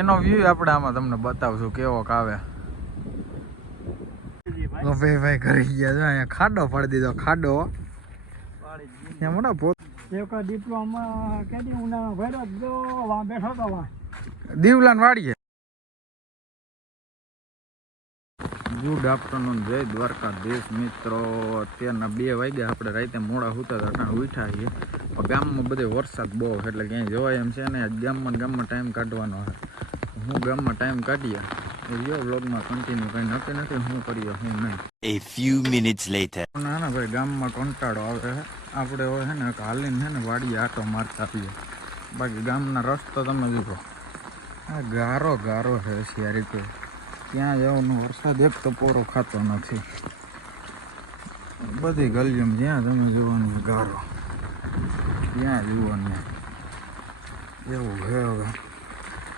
એનો વ્યૂ આપણે આમાં તમને બતાવશું કેવો આવે. ભાઈ ભાઈ કરી ગયા જો અહીંયા ખાડો પાડી દીધો ખાડો. ત્યાં મોટા પોત એક ડિપ્લોમા કેદી ઉનાળો ભર્યો જો વા બેઠો તો વા. દીવલાન વાડીએ. ગુડ આફ્ટરનૂન જય દ્વારકાધીશ મિત્રો. અત્યારના બે વાગ્યા આપણે રાતે મોડા સુતા હતા ઉઠ્યા છીએ. ગામમાં બધે વરસાદ બહુ એટલે ક્યાંય જવાય એમ છે ને ગામમાં ગામમાં ટાઈમ કાઢવાનો છે. હું ગામમાં ટાઈમ કાઢીએ એ રહ્યો વ્લોગમાં કન્ટિન્યુ કંઈ નક્કી નથી શું કરીએ શું નહીં. A few minutes later. ના ના ભાઈ ગામમાં કંટાળો આવે છે. આપણે હવે છે ને હાલીને છે ને વાડીએ આટો મારતા આવીએ બાકી ગામના રસ્તો તમે જુઓ. આ ગારો ગારો છે શિયારી તો ત્યાં જવાનો? વરસાદ એક તો પોરો ખાતો નથી. બધી ગલીઓમાં જ્યાં તમે જોવાનું ગારો. ત્યાં જોવાનું એવું છે હવે.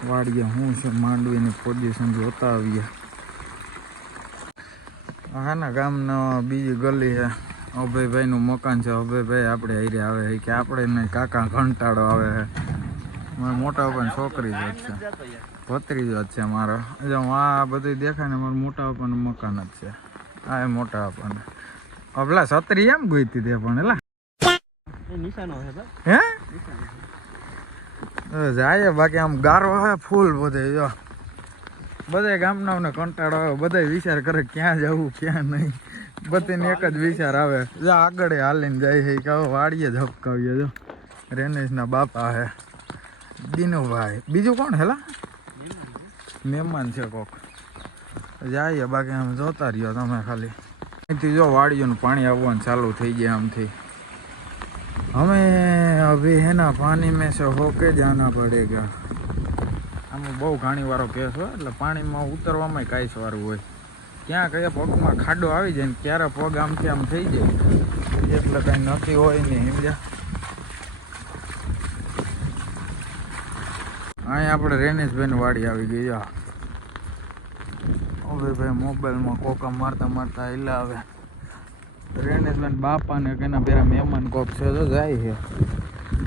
વાડીએ શું છે માંડવીની પોઝિશન જોતા આવીએ આના ગામના બીજી ગલી છે. અભયભાઈનું મકાન છે. અભયભાઈ આપણે હૈરે આવે કે આપણે નહીં કાકા કંટાળો આવે મારા મોટા પપ્પાની છોકરી જ છે. ભત્રીજો જ છે મારો. જો આ બધું દેખાય ને મારા મોટા પપ્પાનું મકાન જ છે. આ મોટા પપ્પાને. અબલા છત્રી એમ ગોઈતી તે પણ, એલા. જાય, બાકી આમ ગારો હે ફૂલ બધે, જો. બધે ગામનાઓને કંટાળો આવે, બધા વિચાર કરે ક્યાં જવું, ક્યાં નહીં. બધીને એક જ વિચાર આવે. જો, આગળ હાલીને જાય છે કે વાડીએ જ જો. રેનેશના બાપા હે. દિનુભાઈ. બીજું કોણ હેલા? મહેમાન છે કોક. જાય, બાકી આમ જોતા રહ્યો તમે ખાલી. અહીંથી જો વાડીઓનું પાણી આવવાનું ચાલુ થઈ જાય આમથી. हमें अभी है ना पानी में से होके जाना पड़ेगा આમાં બહુ ઘણી વારો કેસ હોય એટલે પાણીમાં ઉતરવામાં કાંઈ સવારું હોય ક્યાં કયા પગમાં ખાડો આવી જાય ને ક્યારે પગ આમથી આમ થઈ જાય એટલે કાંઈ નક્કી હોય નહીં સમજ્યા અહીં આપણે રેનેશભાઈની વાડી આવી ગઈ જા હવે ભાઈ મોબાઈલમાં કોકા મારતા મારતા હિલા આવે રેનેશભાઈ બાપા ને એના પેલા મહેમાન કોક છે તો જાય છે.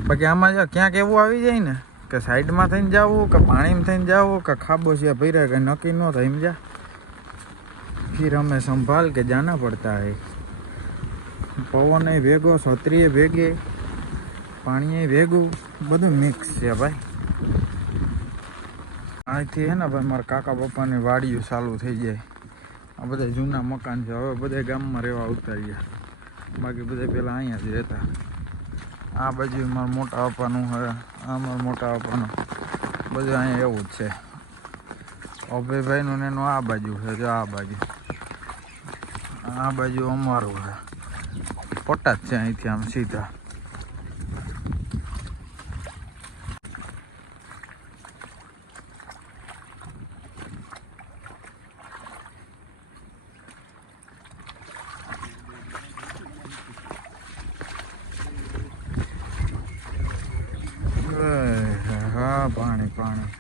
બાકી આમાં જો ક્યાંક એવું આવી જાય ને કે સાઈડમાં થઈને જવું, કે પાણીમાં થઈને જવું, કે ખાબો છે ભર્યા, કે નક્કી ન થાય જા. ફીર અમે સંભાળ કે જાના પડતા હે. પવન ભેગો છત્રીએ ભેગે પાણીએ ભેગું, બધું મિક્સ છે ભાઈ. અહીંથી હે ને ભાઈ, મારા કાકા પપ્પાની વાડીઓ ચાલુ થઈ જાય. આ બધા જૂના મકાન છે. હવે બધા ગામમાં રહેવા ઉતાર્યા બાકી બધા પહેલાં અહીંયા જ રહેતા. આ બાજુ મારા મોટા આપવાનું હવે આ મારા મોટા આપવાનું બધું અહીંયા એવું જ છે. અભયભાઈનું ને એનું આ બાજુ છે. જો આ બાજુ. આ બાજુ અમારું છે. પટ્ટા જ છે અહીંથી આમ સીધા હા પાણી પાણી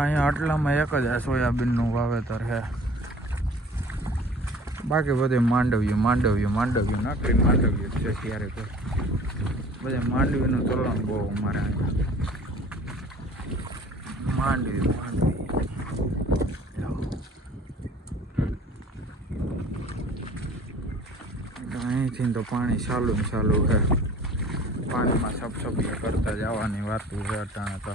અહીંયા આટલામાં એક જ સોયાબીનનું વાવેતર છે. બાકી બધે માંડવ્યું માંડવ્યું માંડવ્યું. નાખી માંડવ્યું છે ત્યારે તો બધે માંડવીનું ચલણ બહુ અમારે અહીંયા. માંડવી માંડવી. અહીંથી તો પાણી ચાલુ ચાલુ છે. પાણીમાં સબસબીએ કરતા જવાની વાતું છે અટાણે તો.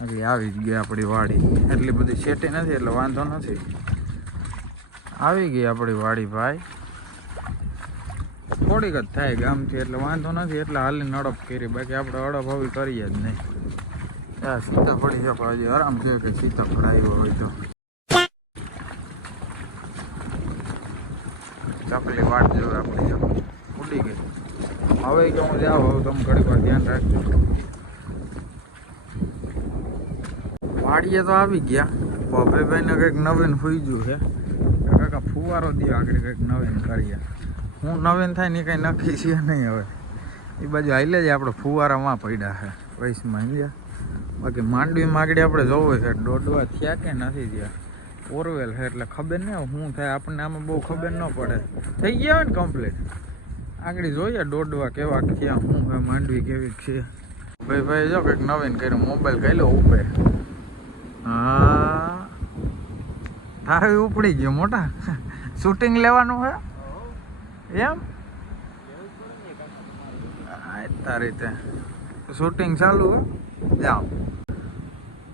આગળ આવી જ ગઈ આપણી વાડી. એટલી બધી શેટી નથી, એટલે વાંધો નથી. આવી ગઈ આપણી વાડી ભાઈ. થોડીક જ થાય ગામથી, એટલે વાંધો નથી, એટલે હાલની અડપ કરી. બાકી આપણે અડપ આવી કરીએ જ નહીં. ત્યાં સીતાફળી છે પણ હજી આરામ થયો કે સીતાફળ આવ્યો હોય તો. ચકલી વાટ જોવે આપણી ઉડી ગઈ. હવે કે હું જાઉં, હવે તમે ઘડી વાર ધ્યાન રાખજો. વાડીએ તો આવી ગયા. ભાઈને કંઈક નવીન ફૂજ્યું છે. કાકા, ફુવારો દે આગળ કંઈક નવીન કરીએ. હું નવીન થાય ને કંઈ નક્કી છે નહીં હવે. એ બાજુ હાલે જ આપણે ફુવારામાં પડ્યા છે. વૈશમાં સમજ્યા? બાકી માંડવીમાં માગડી આપણે જોવું છે. દોડવા થયા કે નથી થયા? ઓરવેલ છે એટલે ખબર નહીં શું થાય. આપણને આમાં બહુ ખબર ન પડે. થઈ ગયા હોય ને કમ્પ્લીટ આગળ જોઈએ દોડવા કેવા થયા, શું છે, માંડવી કેવી છે. ભાઈ ભાઈ, જો કંઈક નવીન કર્યું મોબાઈલ લો ઉપર હા. તારે ઉપડી ગયો મોટા. શૂટિંગ લેવાનું હે એમ? તારી રીતે. શૂટિંગ ચાલુ જાઓ.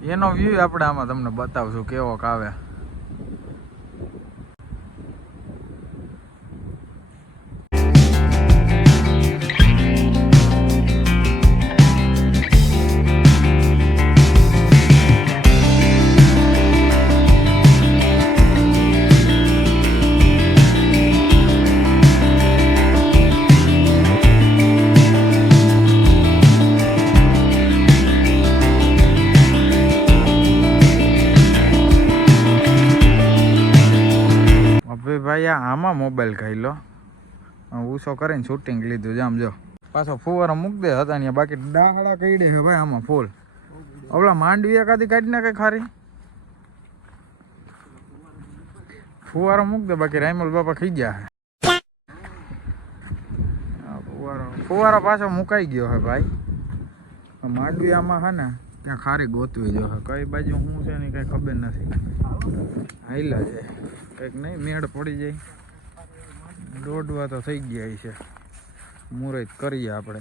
એનો વ્યૂ આપણે આમાં તમને બતાવશું કેવો આવે હવે આમાં મોબાઈલ ખાઈ લો. ઊંચો કરીને શૂટિંગ લીધું આમ જો. પાછો ફુવારો મૂક દે હતા ને બાકી ડાહડા કઈડે દે ભાઈ, આમાં ફૂલ ઓલા માંડવી એકાદી કાઢી નાખે ખારી. ફુવારો મૂક દે, બાકી રાયમલ બાપા ખાઈ ગયા ફુવારો ફુવારો પાછો મુકાઈ ગયો હે ભાઈ. માંડવી આમાં છે ને ત્યાં ખારી ગોતવી જો કઈ બાજુ શું છે ને કઈ ખબર નથી. હાઈલા છે. કંઈક નહીં, મેળ પડી જાય. દોડવા તો થઈ ગયા છે. મુહૂર્ત કરીએ આપણે.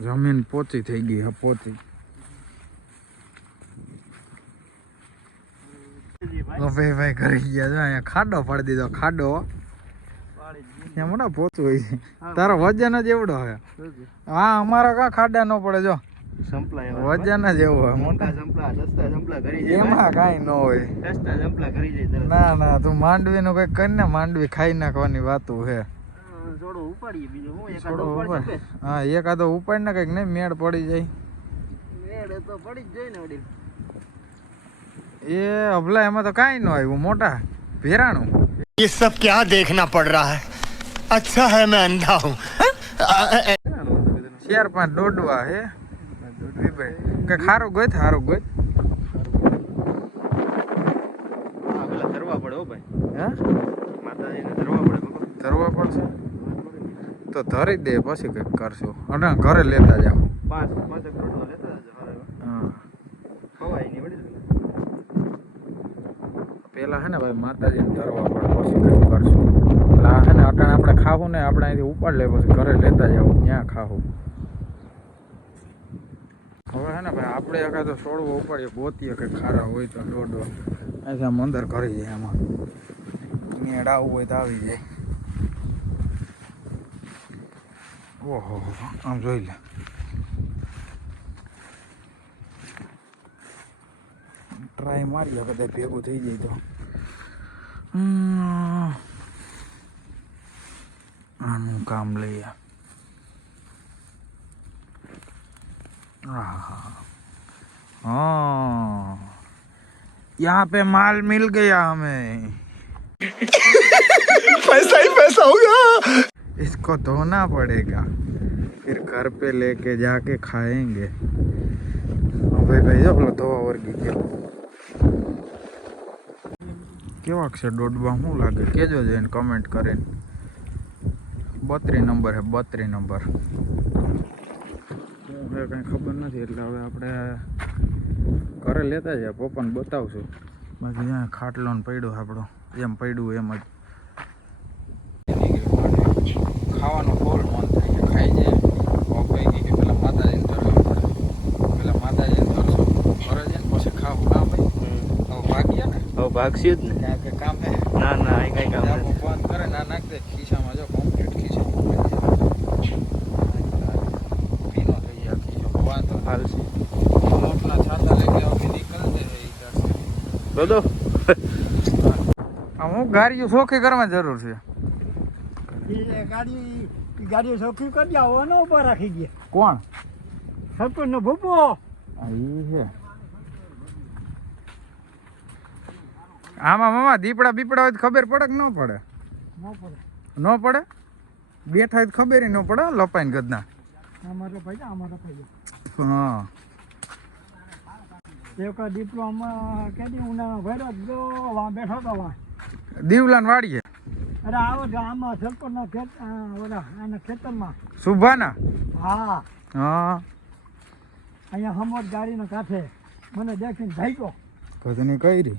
જમીન પોચી થઈ ગઈ, હા, પોચી. હવે ભાઈ કરી ગયા જો અહીંયા ખાડો પાડી દીધો ખાડો. ત્યાં મોટા પોતું હોય છે. તારો વજન જ એવડો હે હા અમારા કા ખાડા ન પડે જો. વજન જ એવું હોય મોટા. એમાં કાંઈ ન હોય. ના ના તું માંડવી નું કંઈક કરીને માંડવી ખાઈ નાખવાની વાતું છે. હું એકાદો ઉપાડ ને કંઈક નહીં મેળ પડી જાય. મેળ તો પડી જ જાય ને વડીલ. એ અભલા એમાં તો કાંઈ ન આવ્યું મોટા ભેરાણું ये सब क्या देखना पड़ रहा है अच्छा है मैं अंधा हूँ ચાર પાંચ દોડવા હે કે ખારું ગોત હારું ગોત હા પેલા ધરવા પડે હો ભાઈ હે માતાજીને ધરવા પડે મગો ધરવા પડશે તો ધરી દે પછી કંઈક કરશું અને ઘરે લેતા જાવ પાંચ પાંચ પેલા હે ને ભાઈ માતાજીને ધરવા પડે પછી કંઈક કરશું એટલે હે ને અટાણે આપણે ખાવું ને આપણે અહીંથી ઉપાડ લે પછી ઘરે લેતા જાવ ત્યાં ખાવું. હવે હે ને ભાઈ આપણે એકાદો છોડવો ઉપાડીએ, ગોતીએ કે ખારા હોય તો દોડો અહીંથી આમ કરી જાય એમાં મેળ આવવું હોય તો આવી જાય. ઓહો, આમ જોઈ લે. ટ્રાય મારીએ હવે ભેગું થઈ જાય તો. આનું કામ લઈએ आहा। हाँ यहाँ पे माल मिल गया हमें पैसा ही पैसा होगा इसको धोना पड़ेगा फिर घर पे लेके जाके खाएंगे હવે ભાઈ જો પેલો ધોવા વર્ગી ગયો કેવાક છે દોડવા? શું લાગે? કેજો જઈને કમેન્ટ કરીને. બત્રી નંબર છે બત્રી નંબર. છે કંઈ ખબર નથી, એટલે હવે આપણે ઘરે લેતા જઈએ. પપ્પાને બતાવશું. બાકી જ્યાં ખાટલો ને પડ્યો આપણો. એમ પડ્યું એમ જ. ખાવાનું ફૂલ મન થાય છે ખાઈ જાય પપ્પાએ કહે કે પેલા માતાજીને ધરવું પડે પેલા માતાજીને ધરશું ઘરે જઈને પછી ખાવું ના ભાઈ હવે ભાગ્યા ને હવે ભાગશે જ ને? કે કામ હે ના ના અહીં કઈ કામ બંધ કરે ના નાખ દે ખિસ્સામાં જો કમ્પ્લીટ ખિસ્સામાં ભીનો થઈ જાય ખિસ્સો. વાંધો નહીં. હાલશે મોટના છાતા અભી નીકળ દે એ કરશે અમુક ગાડીઓ સોખી કરવા જરૂર છે. ગાડી ગાડીઓ સોખી કરી આવો ને ઉપર રાખી ગયા કોણ? સરપંચ નો ભૂપો. આ છે. આમાં મામા દીપડા બીપડા હોય તો ખબર પડે કે ન પડે? ન પડે. બેઠા હોય તો ખબર ન પડે લપાઈને ગદના હા. એક આમાં કેદી ઉના ભર્યો જો વાં બેઠો તો વાં. દીવલાન વાડીએ? અરે આવો આમાં સરપંચના ખેત ઓલા આના ખેતરમાં. સુભાના? હા. હા. અહીંયા હમોદ ગાડીનો કાંઠે મને દેખીને ભાગ્યો. કદની કઈ રહી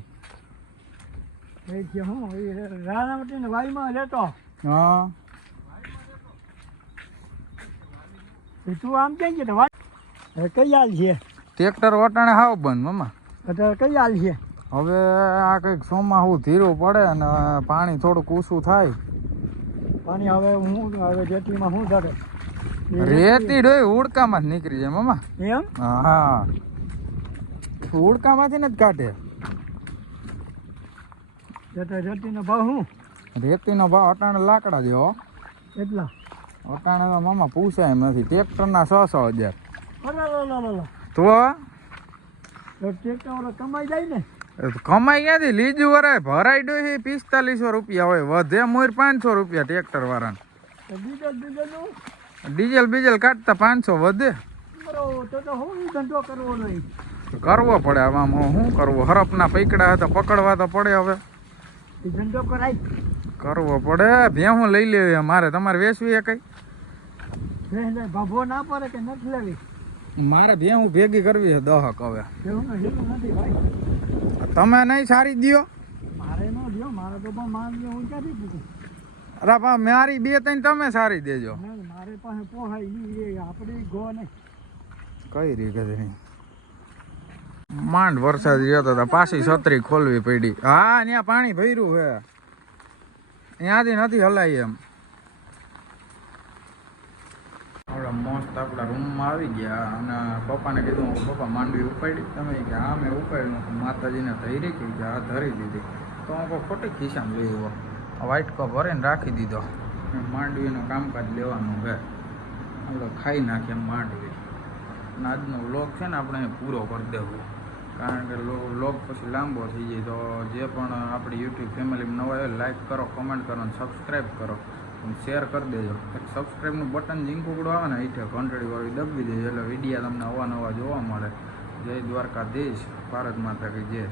એ કે હું એ રાણાવટીને વાઈમાં રહેતો. હા. તું આમ કેમ કે વાત હવે કઈ હાલ છે? ટ્રેક્ટર વટાણે હાવ બંધ મમ્મા અત્યારે કઈ હાલ છે? હવે આ કંઈક સોમાહું ધીરું પડે અને પાણી થોડુંક ઓછું થાય. પાણી હવે હું હવે જેટલીમાં શું થશે એ રેતી ડોય ઉડકામાં જ નીકળી જાય મમ્મા એમ? હા. ઉડકામાંથી ને જ કાઢે. એટલે રેતીનો ભાવ શું? રેતીનો ભાવ અટાણે લાકડા જેવો એટલા? અટાણે મામા પૂછાય એમ નથી. ટ્રેક્ટરના છ છ હજાર. તો ટ્રેક્ટર કમાઈ જાય ને? કમાઈ ક્યાંથી? લીજું વરાય ભરાઈ ડોય પિસ્તાલીસો રૂપિયા હોય. વધે મોર પાંચસો રૂપિયા ટ્રેક્ટર વાળાને. ડીઝલ બીજલ કાઢતા પાંચસો વધે. કરવો પડે હવે હું શું કરવું? હરફના પૈકડા હતા પકડવા તો પડે હવે. ધંધો કરાય. કરવો પડે. ભેહું લઈ લેવી મારે તમારે વેચવી એ કઈ? ભાભો ના પડે કે નથી લેવી? મારે ભેહું ભેગી કરવી છે દહક હવે. નથી ભાઈ. તમે નહીં સારી દ્યો. મારે ન લ્યો મારે તો પણ માર લ્યો હું ક્યાંથી પૂછું? અરે બા મારી બે ત્રણ તમે સારી દેજો. મારે પાસે પોહાય નહીં એ ગો નહીં કઈ રીતે માંડ વરસાદ રહ્યો તો પાછી છત્રી ખોલવી પડી. હા ત્યાં પાણી ભર્યું છે. ત્યાંથી નથી હલાય એમ. આપણા મસ્ત આપણા રૂમમાં આવી ગયા અને પપ્પાને કીધું પપ્પા માંડવી ઉપાડી. તમે કે, હા, મેં ઉપાડ્યું. માતાજીને ધરી કે, હા, ધરી દીધી. તો હું ખોટી ખિસ્સામાં લઈ આવ્યો. વ્હાઈટ કપ ભરીને રાખી દીધો. માંડવીનું કામકાજ લેવાનું છે. આપણે ખાઈ નાખીએ માંડવી. અને આજનો વ્લોગ છે ને, આપણે પૂરો કરી દેવું. કારણ કે લોગ પછી લાંબો થઈ જાય તો જે પણ આપણી યુટ્યુબ ફેમિલીમાં નવા હોય લાઇક કરો કમેન્ટ કરો અને સબસ્ક્રાઈબ કરો. અને શેર કરી દેજો. એક સબસ્ક્રાઈબનું બટન જીંકુકડો આવે ને એટલે ઘંટડી વાળી દબી દેજો. એટલે વિડીયા તમને અવા નવા જોવા મળે. જય દ્વારકાધીશ. ભારત માતા કે જય.